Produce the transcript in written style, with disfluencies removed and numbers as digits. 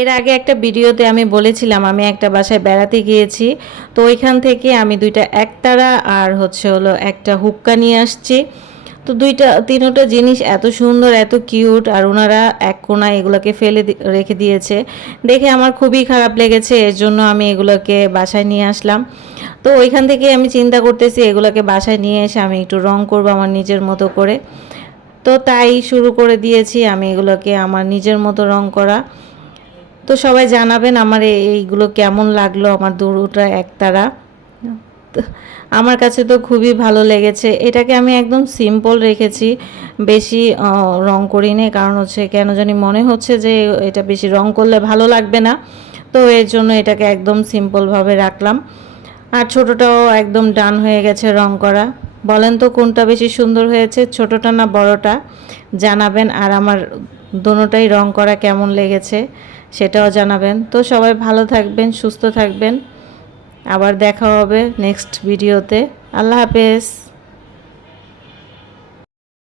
এর আগে একটা ভিডিওতে আমি বলেছিলাম আমি একটা বাসায় বেড়াতে গিয়েছি। তো ওইখান থেকে আমি দুইটা একতারা আর হলো একটা হুক্কা নিয়ে আসছি। তো তিনোটা জিনিস এত সুন্দর, এত কিউট, আর ওনারা এক কোণায় এগুলোকে রেখে দিয়েছে। দেখে আমার খুবই খারাপ লেগেছে, এর জন্য আমি এগুলোকে বাসায় নিয়ে আসলাম। তো ওইখান থেকে আমি চিন্তা করতেছি এগুলোকে বাসায় নিয়ে এসে আমি একটু রং করবো আমার নিজের মতো করে। তো তাই শুরু করে দিয়েছি আমি এগুলোকে আমার নিজের মতো রং করা। তো সবাই জানাবেন আমার এইগুলো কেমন লাগলো, আমার দুটোটা একতারা। তো আমার কাছে তো খুবই ভালো লেগেছে। এটাকে আমি একদম সিম্পল রেখেছি, বেশি রং করিনি, কারণ কেন জানি মনে হচ্ছে যে এটা বেশি রং করলে ভালো লাগবে না। তো এর জন্য এটাকে একদম সিম্পলভাবে রাখলাম। আর ছোটটাও একদম ডান হয়ে গেছে রং করা। বলেন তো কোনটা বেশি সুন্দর হয়েছে, ছোটটা না বড়টা? জানাবেন। আর আমার দোনোটাই রং করা কেমন লেগেছে সেটাও জানাবেন। তো সবাই ভালো থাকবেন, সুস্থ থাকবেন। আবার দেখা হবে নেক্সট ভিডিওতে। আল্লাহ হাফেজ।